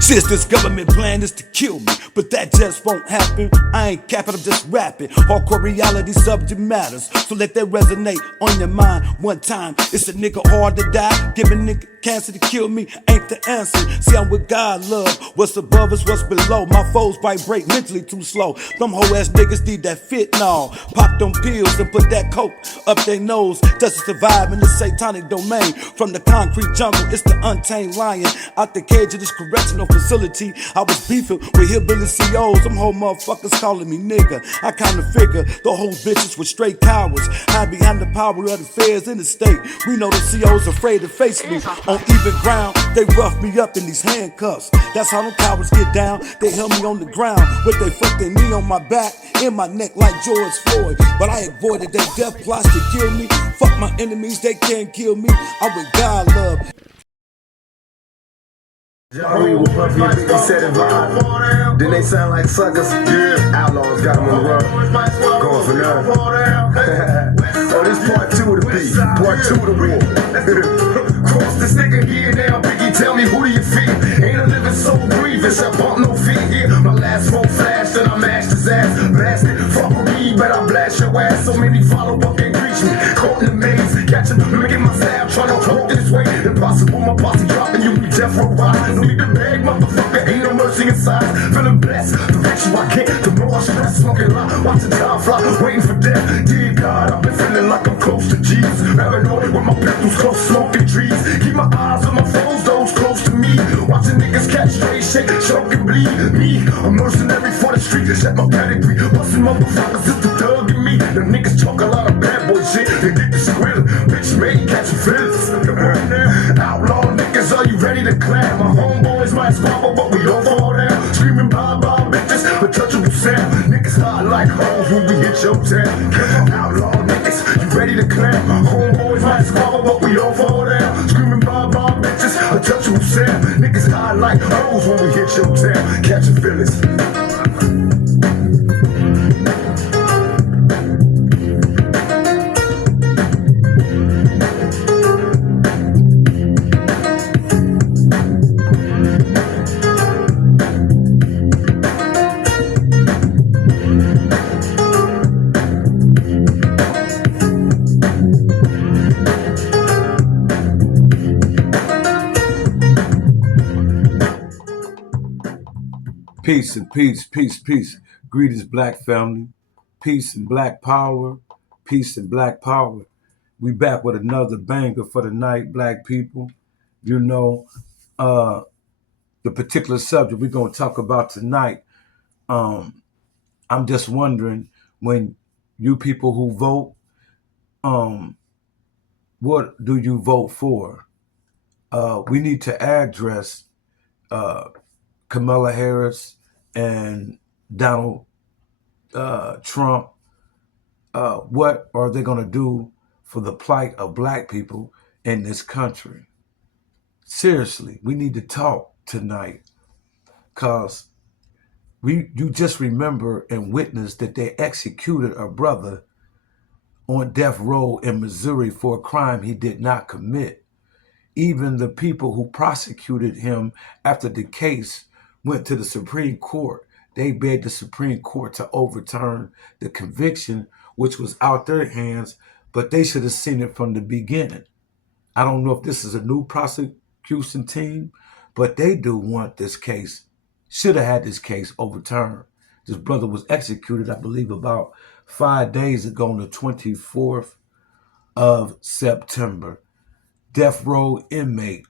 Since this government plan is to kill me, but that just won't happen. I ain't capping, I'm just rapping. Hardcore reality subject matters, so let that resonate on your mind one time. It's a nigga hard to die, give a nigga cancer to kill me ain't the answer. See, I'm with God love, what's above is what's below. My foes vibrate mentally too slow. Them hoe ass niggas need that fentanyl. Pop them pills and put that coke up their nose just to survive in this satanic domain. From the concrete jungle, it's the untamed lion. Out the cage of this correctional facility, I was beefing with hillbilly COs. Them whole motherfuckers calling me nigga. I kinda figure the whole bitches were straight cowards. Hide behind the power of the feds in the state. We know the COs afraid to face me. On even ground, they rough me up in these handcuffs. That's how them cowards get down. They held me on the ground with they foot their knee on my back, in my neck like George Floyd. But I avoided their death plots to kill me. Fuck my enemies, they can't kill me. I'm with God love. We will puff your big set and vibe. Then they sound like suckers. Yeah. Outlaws got them on the run. Going for nothing. Oh, this part 2 of the beat. Part 2 of the war. Cross this nigga here now, Biggie. Tell me, who do you feel? Ain't a living soul breathing. Shall bump no feet here. My last smoke flashed and I mashed his ass. Blasted. Fuck with me, but I blast your ass. So many follow up and reach me. Caught in the maze. Catching, making my stab. Trying to walk this way. Impossible, my posse dropping you. Death row ride. Need the bag, motherfucker, ain't no mercy inside. Feeling blessed, the rich I get, the more I stress, smoking lot, watching time fly, waiting for death. Dear God, I've been feeling like I'm close to G's. Paranoid with my pistols close, smoking trees. Keep my eyes on my foes, those close to me. Watching niggas catch straight, shake, choke and bleed. Me, a mercenary for the street, check my pedigree. Busting motherfuckers, it's the thug in me. The niggas talk a lot of bad boy shit, they get the squilling. Bitch made catching feelings. Outlaw niggas, are you ready to clap? My homeboys might squabble, but we don't fall down. Screaming bye-bye bitches, untouchable sound. Niggas hot like hoes when we hit your town. Outlaw niggas, you ready to clap? My homeboys might squabble, but we don't fall down. Screaming bye-bye bitches, untouchable sound. Niggas hot like hoes when we hit your town. Catching feelings. Peace and peace, peace, peace. Greetings, black family. Peace and black power. Peace and black power. We back with another banger for the night, black people. You know, the particular subject we're going to talk about tonight. I'm just wondering, when you people who vote, what do you vote for? We need to address Kamala Harris and Donald Trump. What are they going to do for the plight of black people in this country? Seriously, we need to talk tonight, because you just remember and witnessed that they executed a brother on death row in Missouri for a crime he did not commit. Even the people who prosecuted him after the case went to the Supreme Court. They begged the Supreme Court to overturn the conviction, which was out their hands, but they should have seen it from the beginning. I don't know if this is a new prosecution team, but they do want this case, should have had this case overturned. This brother was executed, I believe, about 5 days ago on the 24th of September. Death row inmate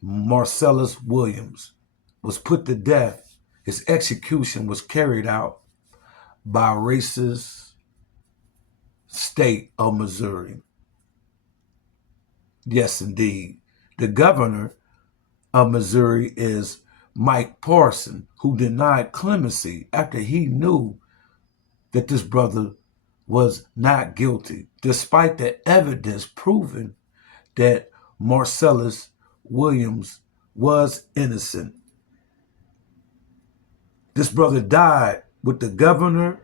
Marcellus Williams was put to death. His execution was carried out by a racist state of Missouri. Yes, indeed. The governor of Missouri is Mike Parson, who denied clemency after he knew that this brother was not guilty, despite the evidence proving that Marcellus Williams was innocent. This brother died with the governor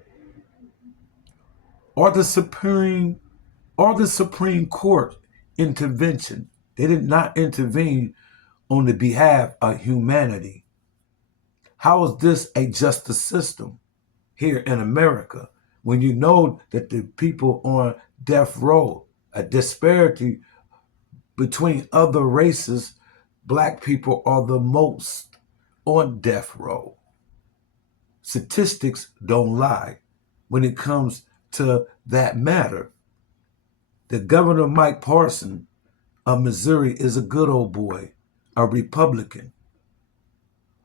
or the Supreme Court intervention. They did not intervene on the behalf of humanity. How is this a justice system here in America when you know that the people on death row, a disparity between other races, black people are the most on death row? Statistics don't lie when it comes to that matter. The governor, Mike Parson of Missouri, is a good old boy, a Republican,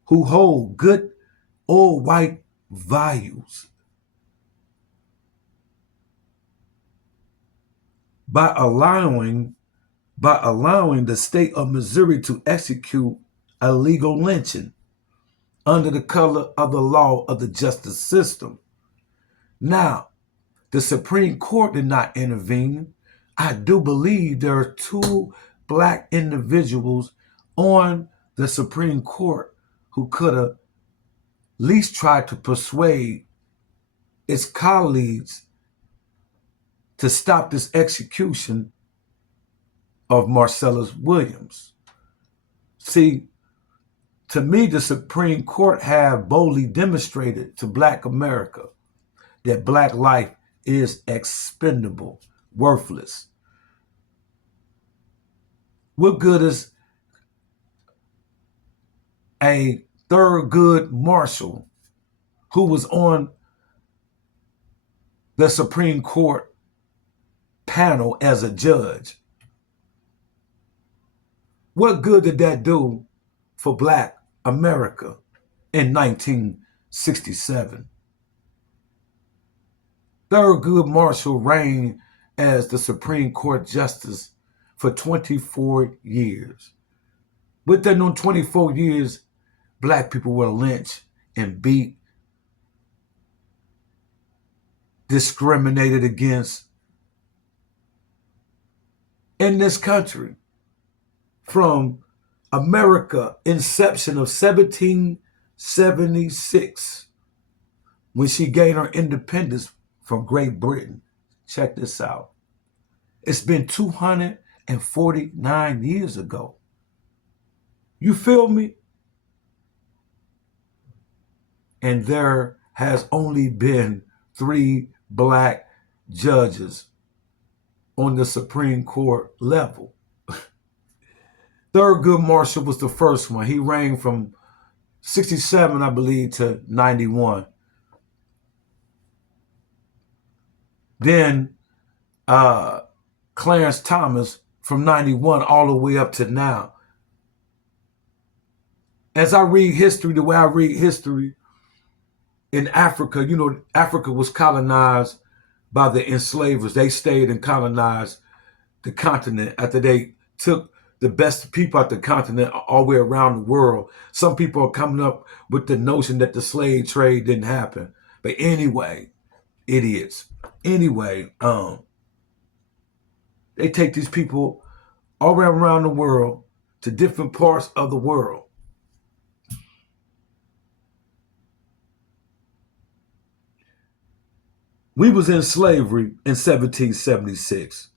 who hold good old white values. By allowing the state of Missouri to execute illegal lynching under the color of the law of the justice system. Now, the Supreme Court did not intervene. I do believe there are two black individuals on the Supreme Court who could have at least tried to persuade its colleagues to stop this execution of Marcellus Williams. See, to me, the Supreme Court have boldly demonstrated to Black America that Black life is expendable, worthless. What good is a Thurgood Marshall who was on the Supreme Court panel as a judge? What good did that do for Black America in 1967? Thurgood Marshall reigned as the Supreme Court Justice for 24 years. Within those 24 years, Black people were lynched and beat, discriminated against in this country. From America, inception of 1776, when she gained her independence from Great Britain. Check this out. It's been 249 years ago. You feel me? And there has only been 3 Black judges on the Supreme Court level. Thurgood Marshall was the first one. He reigned from 67, I believe, to 91. Then Clarence Thomas from 91 all the way up to now. As I read history, the way I read history, in Africa, you know, Africa was colonized by the enslavers. They stayed and colonized the continent after they took the best people at the continent all the way around the world. Some people are coming up with the notion that the slave trade didn't happen. But anyway, idiots. Anyway, they take these people all around the world to different parts of the world. We was in slavery in 1776.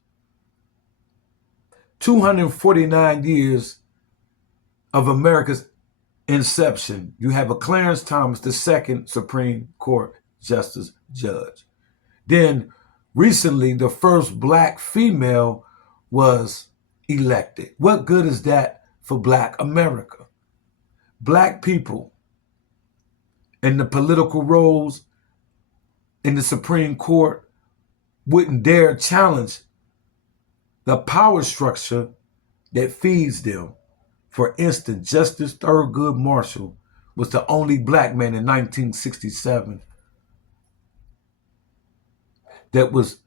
249 years of America's inception. You have a Clarence Thomas, the second Supreme Court Justice Judge. Then recently, the first Black female was elected. What good is that for Black America? Black people in the political roles in the Supreme Court wouldn't dare challenge the power structure that feeds them. For instance, Justice Thurgood Marshall was the only Black man in 1967 that was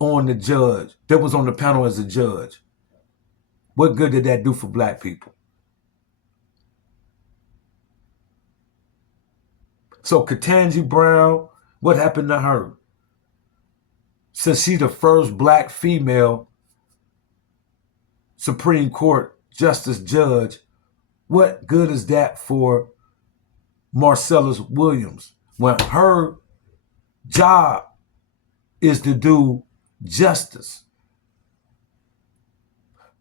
on the panel as a judge. What good did that do for Black people? So Ketanji Brown, what happened to her? Since she's the first Black female Supreme Court Justice Judge, what good is that for Marcellus Williams when her job is to do justice?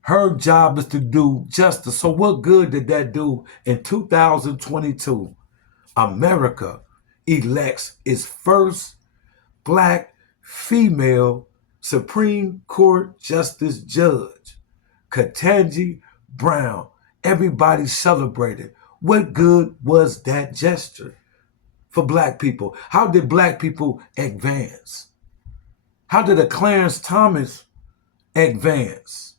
Her job is to do justice. So what good did that do in 2022? America elects its first black female Supreme Court Justice Judge, Ketanji Brown. Everybody celebrated. What good was that gesture for black people? How did black people advance? How did a Clarence Thomas advance?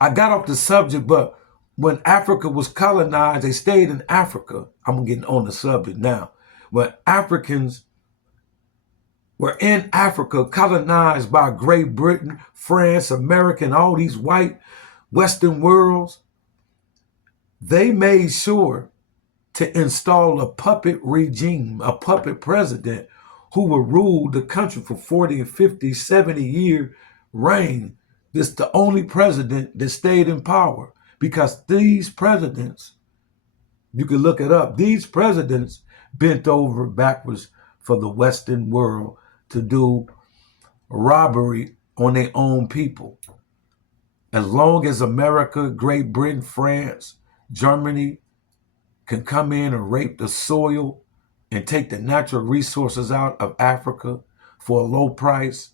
I got off the subject, but when Africa was colonized, they stayed in Africa. I'm getting on the subject now. When Africans were in Africa, colonized by Great Britain, France, America, and all these white Western worlds, they made sure to install a puppet regime, a puppet president who would rule the country for 40 and 50, 70-year reign. This is the only president that stayed in power, because these presidents, you can look it up, these presidents bent over backwards for the Western world to do robbery on their own people. As long as America, Great Britain, France, Germany can come in and rape the soil and take the natural resources out of Africa for a low price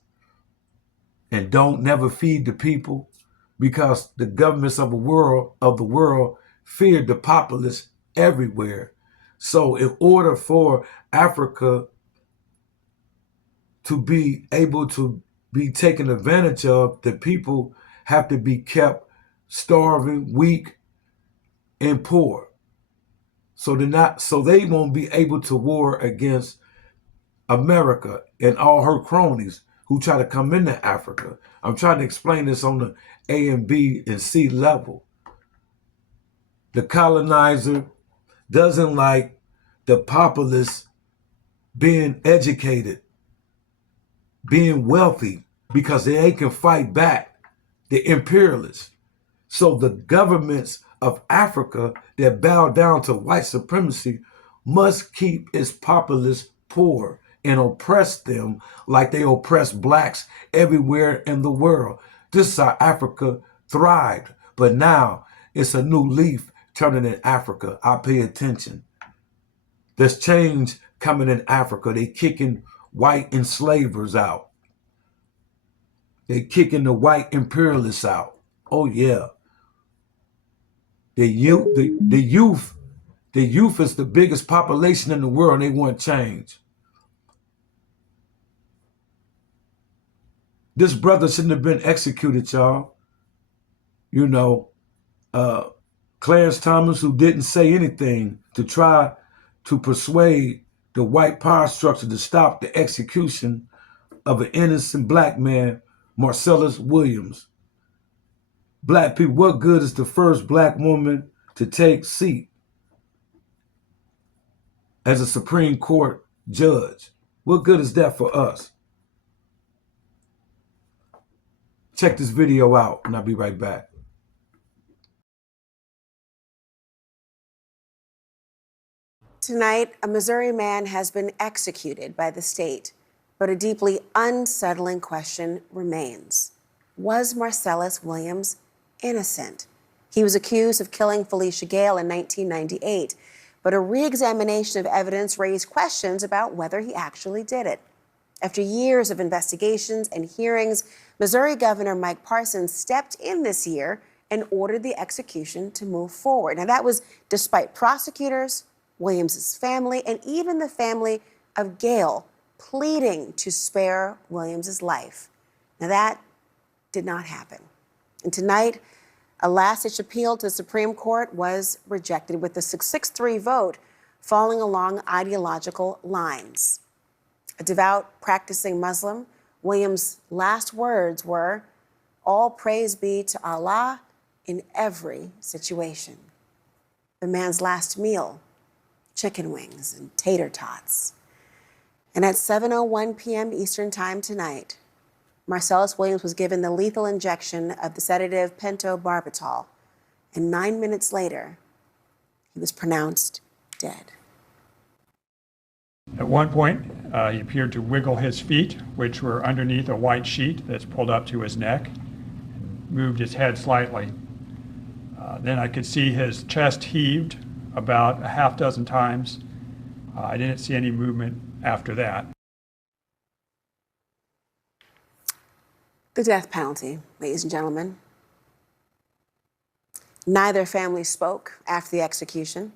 and don't never feed the people, because the governments of the world feared the populace everywhere. So in order for Africa to be able to be taken advantage of, the people have to be kept starving, weak, and poor. So they won't be able to war against America and all her cronies who try to come into Africa. I'm trying to explain this on the A and B and C level. The colonizer doesn't like the populace being educated, being wealthy, because they can fight back the imperialists. So the governments of Africa that bow down to white supremacy must keep its populace poor and oppress them like they oppress blacks everywhere in the world. This is how Africa thrived. But now it's a new leaf turning in Africa. I pay attention. There's change coming in Africa. They kicking white enslavers out. They kicking the white imperialists out. Oh yeah. The youth is the biggest population in the world, and they want change. This brother shouldn't have been executed, y'all. You know, Clarence Thomas, who didn't say anything to try to persuade the white power structure to stop the execution of an innocent black man, Marcellus Williams. Black people, what good is the first black woman to take seat as a Supreme Court judge? What good is that for us? Check this video out, and I'll be right back. Tonight, a Missouri man has been executed by the state, but a deeply unsettling question remains. Was Marcellus Williams innocent? He was accused of killing Felicia Gale in 1998, but a re-examination of evidence raised questions about whether he actually did it. After years of investigations and hearings, Missouri Governor Mike Parson stepped in this year and ordered the execution to move forward. Now, that was despite prosecutors, Williams's family, and even the family of Gale pleading to spare Williams's life. Now, that did not happen. And tonight, a last-ditch appeal to the Supreme Court was rejected with a 6-3 vote falling along ideological lines. A devout, practicing Muslim, Williams' last words were, "All praise be to Allah in every situation." The man's last meal, chicken wings and tater tots. And at 7:01 p.m. Eastern Time tonight, Marcellus Williams was given the lethal injection of the sedative pentobarbital, and 9 minutes later, he was pronounced dead. At one point, he appeared to wiggle his feet, which were underneath a white sheet that's pulled up to his neck. moved his head slightly. Then I could see his chest heaved about a half dozen times. I didn't see any movement after that. The death penalty, ladies and gentlemen. Neither family spoke after the execution,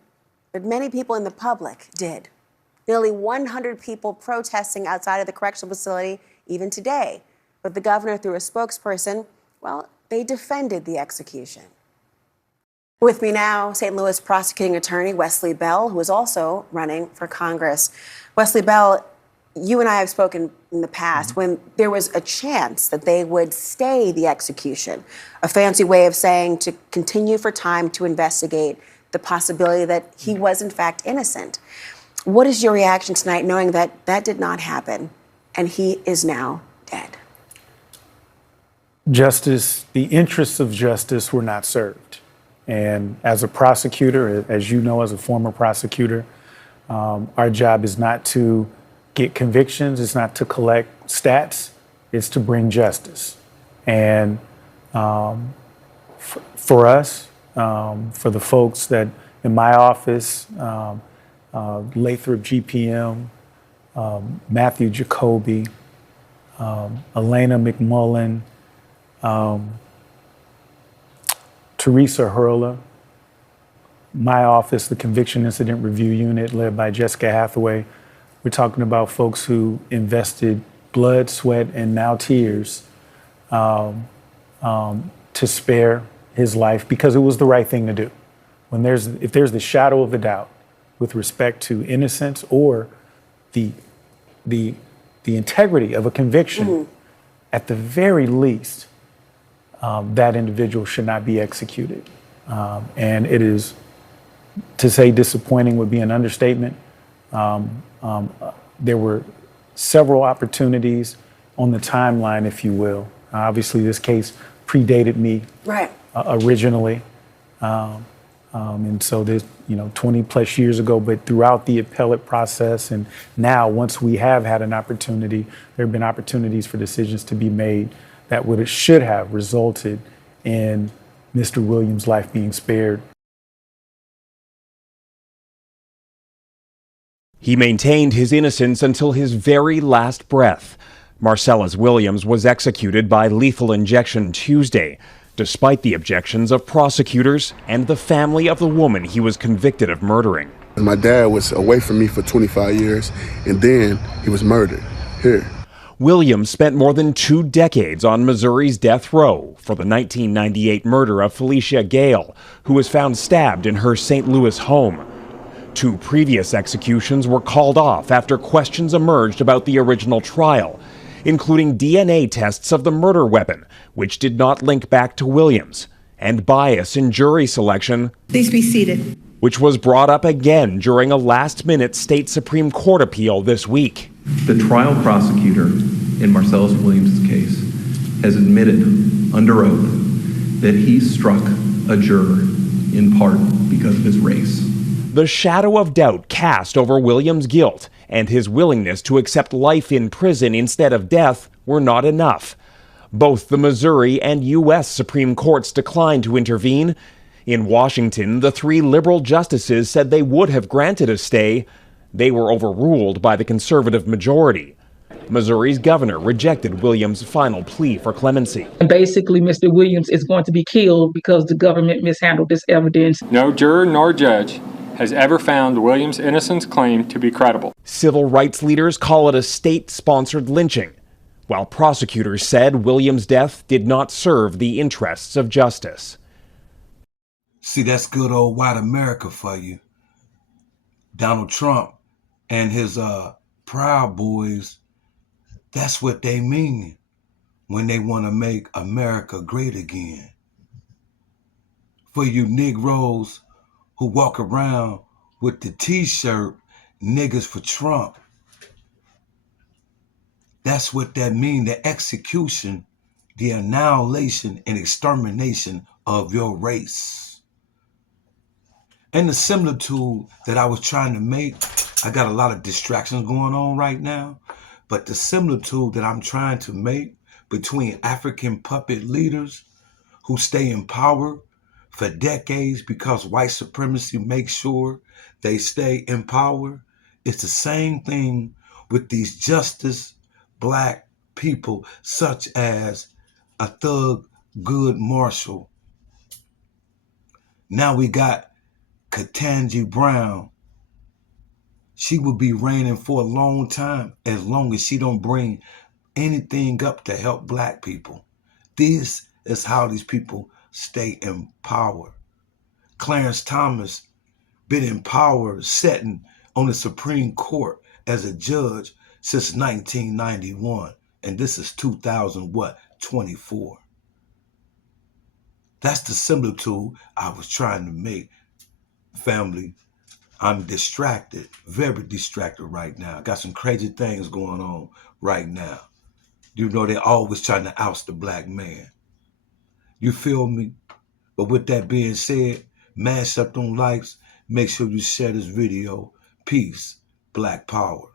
but many people in the public did. Nearly 100 people protesting outside of the correctional facility even today. But the governor, through a spokesperson, well, they defended the execution. With me now, St. Louis prosecuting attorney Wesley Bell, who is also running for Congress. Wesley Bell, you and I have spoken in the past when there was a chance that they would stay the execution, a fancy way of saying to continue for time to investigate the possibility that he was in fact innocent. What is your reaction tonight knowing that that did not happen and he is now dead? Justice, the interests of justice were not served. And as a prosecutor, as you know, as a former prosecutor, our job is not to get convictions, it's not to collect stats, it's to bring justice. And for us, for the folks that in my office, Lathrop GPM, Matthew Jacoby, Elena McMullen, Teresa Hurla, my office, the Conviction Incident Review Unit led by Jessica Hathaway. We're talking about folks who invested blood, sweat, and now tears to spare his life because it was the right thing to do. If there's the shadow of a doubt with respect to innocence or the integrity of a conviction, at the very least, that individual should not be executed. And it is, to say disappointing would be an understatement. There were several opportunities on the timeline, if you will. Obviously, this case predated me originally. And so there's, 20 plus years ago, but throughout the appellate process and now once we have had an opportunity, there have been opportunities for decisions to be made that should have resulted in Mr. Williams' life being spared. He maintained his innocence until his very last breath. Marcellus Williams was executed by lethal injection Tuesday, despite the objections of prosecutors and the family of the woman he was convicted of murdering. My dad was away from me for 25 years, and then he was murdered here. Williams spent more than 2 decades on Missouri's death row for the 1998 murder of Felicia Gale, who was found stabbed in her St. Louis home. 2 previous executions were called off after questions emerged about the original trial, including DNA tests of the murder weapon, which did not link back to Williams, and bias in jury selection. Please be seated. Which was brought up again during a last-minute state Supreme Court appeal this week. The trial prosecutor in Marcellus Williams' case has admitted under oath that he struck a juror in part because of his race. The shadow of doubt cast over Williams' guilt and his willingness to accept life in prison instead of death were not enough. Both the Missouri and U.S. Supreme Courts declined to intervene. In Washington, the 3 liberal justices said they would have granted a stay. They were overruled by the conservative majority. Missouri's governor rejected Williams' final plea for clemency. And basically, Mr. Williams is going to be killed because the government mishandled this evidence. No juror nor judge has ever found Williams' innocence claim to be credible. Civil rights leaders call it a state-sponsored lynching, while prosecutors said Williams' death did not serve the interests of justice. See, that's good old white America for you. Donald Trump and his Proud Boys, that's what they mean when they want to make America great again. For you Negroes who walk around with the t-shirt, niggas for Trump, that's what that mean, the execution, the annihilation and extermination of your race. And the similitude that I was trying to make, I got a lot of distractions going on right now, but the similitude that I'm trying to make between African puppet leaders who stay in power for decades because white supremacy makes sure they stay in power. It's the same thing with these justice black people, such as a Thug Good Marshall. Now we got Ketanji Brown. She will be reigning for a long time as long as she don't bring anything up to help black people. This is how these people stay in power. Clarence Thomas been in power sitting on the Supreme Court as a judge since 1991. And this is 2024. That's the similitude I was trying to make. Family, I'm distracted, very distracted right now. Got some crazy things going on right now. You know, they're always trying to oust the black man. You feel me? But with that being said, mash up them likes. Make sure you share this video. Peace. Black power.